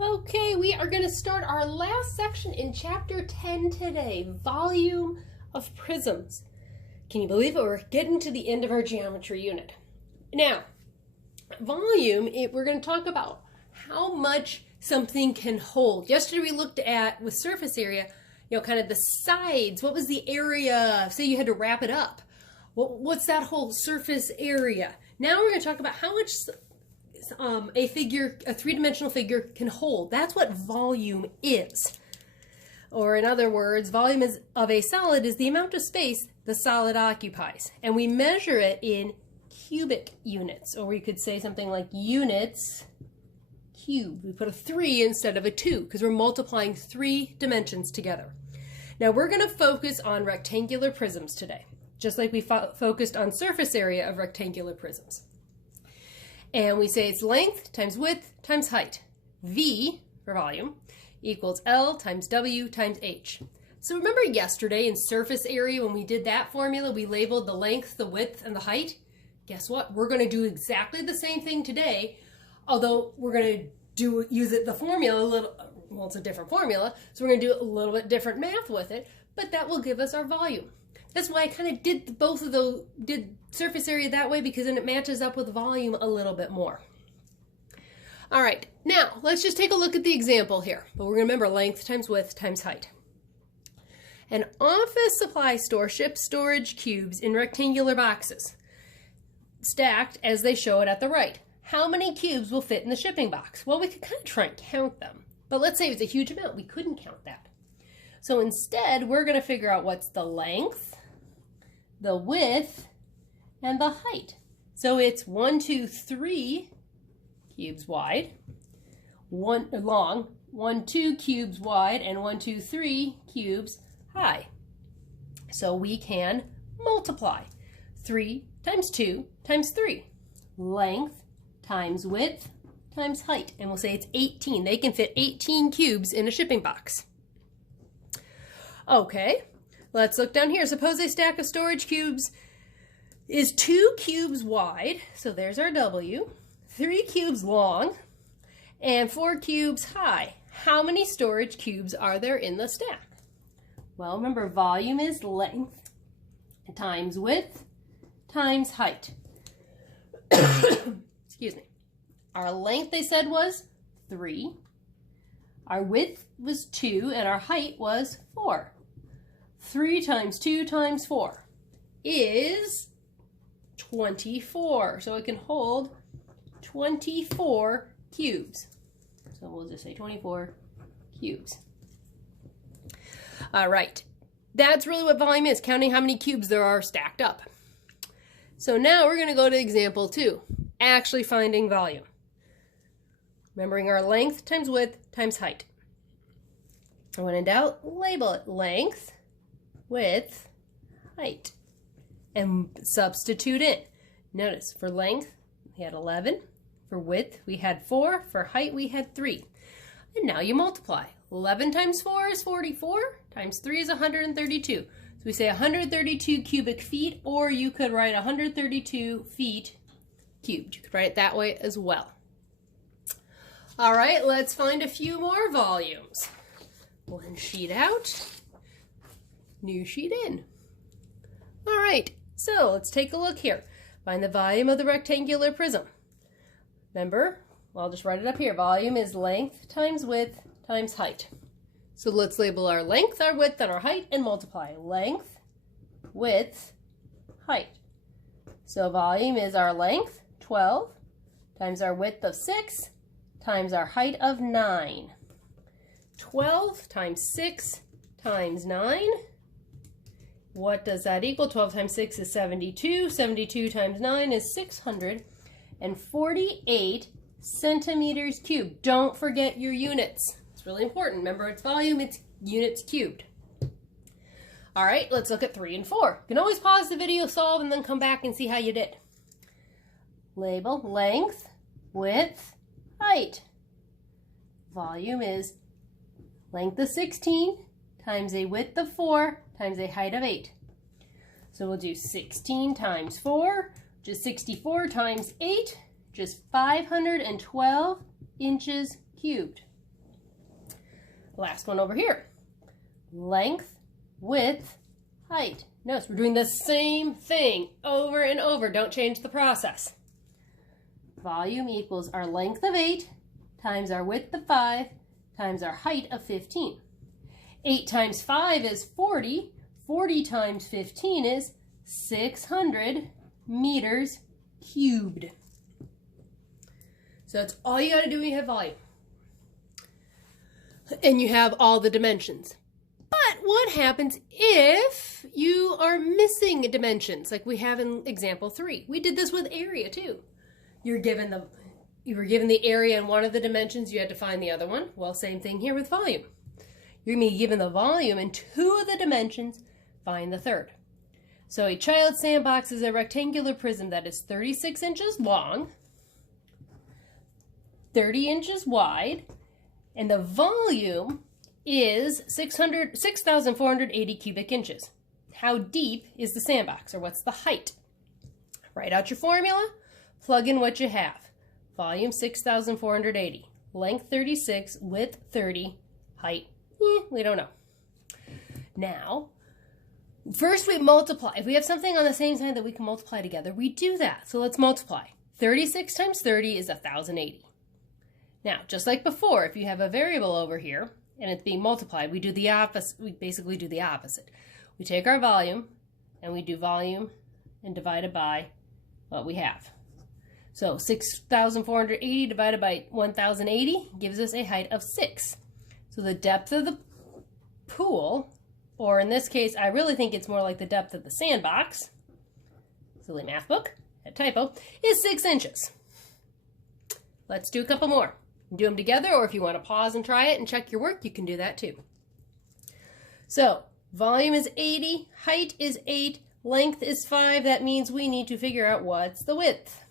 Okay, we are going to start our last section in chapter 10 today, Volume of Prisms. Can you believe it? We're getting to the end of our geometry unit. Now, volume, we're going to talk about how much something can hold. Yesterday we looked at, with surface area, kind of the sides. What was the area? Say you had to wrap it up. What's that whole surface area? Now we're going to talk about how much a three-dimensional figure can hold. That's what volume is. Or in other words, volume of a solid is the amount of space the solid occupies. And we measure it in cubic units. Or we could say something like units cubed. We put a 3 instead of a 2 because we're multiplying 3 dimensions together. Now we're going to focus on rectangular prisms today, just like we focused on surface area of rectangular prisms. And we say it's length times width times height. V, for volume, equals L times W times H. So remember yesterday in surface area when we did that formula, we labeled the length, the width, and the height? Guess what? We're going to do exactly the same thing today, although we're going to use the formula a little, well, it's a different formula, so we're going to do a little bit different math with it, but that will give us our volume. That's why I kind of did both of those, did surface area that way, because then it matches up with volume a little bit more. All right, now let's just take a look at the example here. But we're going to remember length times width times height. An office supply store ships storage cubes in rectangular boxes, stacked as they show it at the right. How many cubes will fit in the shipping box? Well, we could kind of try and count them. But let's say it's a huge amount. We couldn't count that. So instead, we're going to figure out what's the length, the width, and the height. So it's 1, 2, 3 cubes wide, 1 long, 1, 2 cubes wide, and 1, 2, 3 cubes high. So we can multiply 3 times 2 times 3. Length times width times height. And we'll say it's 18. They can fit 18 cubes in a shipping box. Okay, let's look down here. Suppose a stack of storage cubes is 2 cubes wide, so there's our W, 3 cubes long, and 4 cubes high. How many storage cubes are there in the stack? Well, remember, volume is length times width times height. Excuse me. Our length, they said, was 3. Our width was 2, and our height was 4. 3 times 2 times 4 is 24. So it can hold 24 cubes. So we'll just say 24 cubes. All right. That's really what volume is, counting how many cubes there are stacked up. So now we're going to go to example 2, actually finding volume. Remembering our length times width times height. And when in doubt, label it length, width, height, and substitute in. Notice for length we had 11, for width we had 4, for height we had 3. And now you multiply. 11 times 4 is 44, times 3 is 132. So we say 132 cubic feet, or you could write 132 feet cubed. You could write it that way as well. All right, let's find a few more volumes. One sheet out, new sheet in. All right, so let's take a look here. Find the volume of the rectangular prism. Remember, well, I'll just write it up here. Volume is length times width times height. So let's label our length, our width, and our height and multiply. Length, width, height. So volume is our length, 12, times our width of 6, times our height of 9. 12 times 6 times 9. What does that equal? 12 times 6 is 72. 72 times 9 is 648 centimeters cubed. Don't forget your units. It's really important. Remember, it's volume, it's units cubed. All right, let's look at 3 and 4. You can always pause the video, solve, and then come back and see how you did. Label length, width, height. Volume is length of 16 times a width of 4 times a height of 8. So we'll do 16 times 4, which is 64 times 8, which is 512 inches cubed. last one over here. Length, width, height. Notice we're doing the same thing over and over. Don't change the process. Volume equals our length of 8 times our width of 5 times our height of 15. 8 times 5 is 40. 40 times 15 is 600 meters cubed. So that's all you got to do when you have volume. And you have all the dimensions. But what happens if you are missing dimensions, like we have in example 3? We did this with area too. You were given the area in one of the dimensions, you had to find the other one. Well, same thing here with volume. You're going to be given the volume in 2 of the dimensions, find the third. So a child's sandbox is a rectangular prism that is 36 inches long, 30 inches wide, and the volume is 6,480 cubic inches. How deep is the sandbox, or what's the height? Write out your formula, plug in what you have. Volume 6,480, length 36, width 30, height, we don't know. Now, first we multiply. If we have something on the same side that we can multiply together, we do that. So let's multiply. 36 times 30 is 1,080. Now, just like before, if you have a variable over here, and it's being multiplied, we do the opposite. We basically do the opposite. We take our volume and we do volume and divide it by what we have. So 6,480 divided by 1,080 gives us a height of 6. So the depth of the pool, or in this case, I really think it's more like the depth of the sandbox, silly math book, a typo, is 6 inches. Let's do a couple more. Do them together, or if you want to pause and try it and check your work, you can do that too. So, volume is 80, height is 8, length is 5. That means we need to figure out what's the width.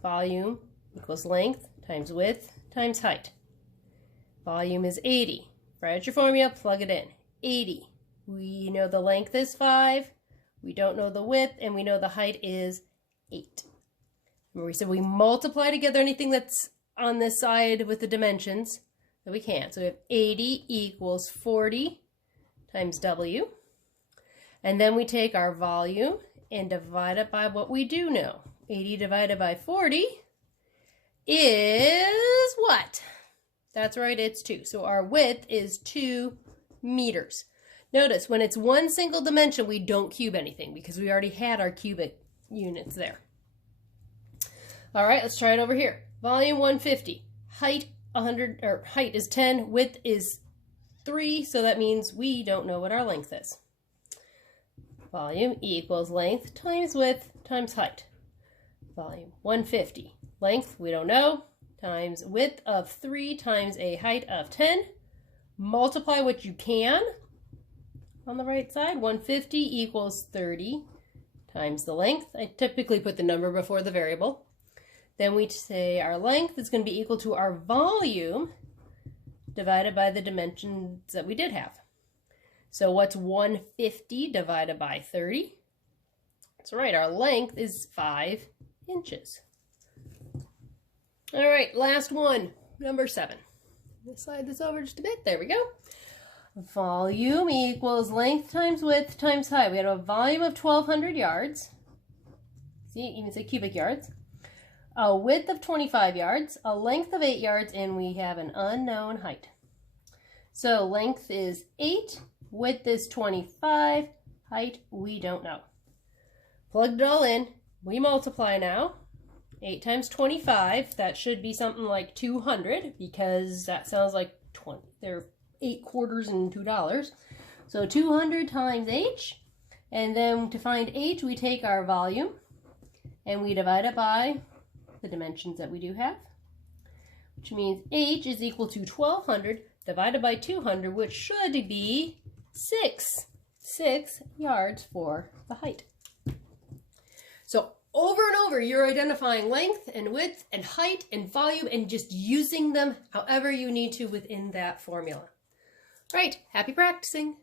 Volume equals length times width times height. Volume is 80. Write out your formula, plug it in. 80. We know the length is 5, we don't know the width, and we know the height is 8. Remember we said we multiply together anything that's on this side with the dimensions that we can. So we have 80 equals 40 times W. And then we take our volume and divide it by what we do know. 80 divided by 40 is what? That's right, it's 2. So our width is 2 meters. Notice when it's one single dimension, we don't cube anything because we already had our cubic units there. All right, let's try it over here. Volume 150, height 100, or height is 10, width is 3, so that means we don't know what our length is. Volume equals length times width times height. Volume 150, length we don't know, times width of 3 times a height of 10. Multiply what you can on the right side. 150 equals 30 times the length. I typically put the number before the variable. Then we say our length is going to be equal to our volume divided by the dimensions that we did have. So what's 150 divided by 30? That's right, our length is 5 inches. All right, last one, number 7. Let's slide this over just a bit. There we go. Volume equals length times width times height. We have a volume of 1,200 yards. See, you can say cubic yards. A width of 25 yards, a length of 8 yards, and we have an unknown height. So length is 8, width is 25, height we don't know. Plugged it all in. We multiply now. 8 times 25, that should be something like 200 because that sounds like 20. They're 8 quarters and $2. So 200 times h, and then to find h, we take our volume and we divide it by the dimensions that we do have, which means h is equal to 1,200 divided by 200, which should be 6 yards for the height. So over and over, you're identifying length and width and height and volume and just using them however you need to within that formula. All right, happy practicing.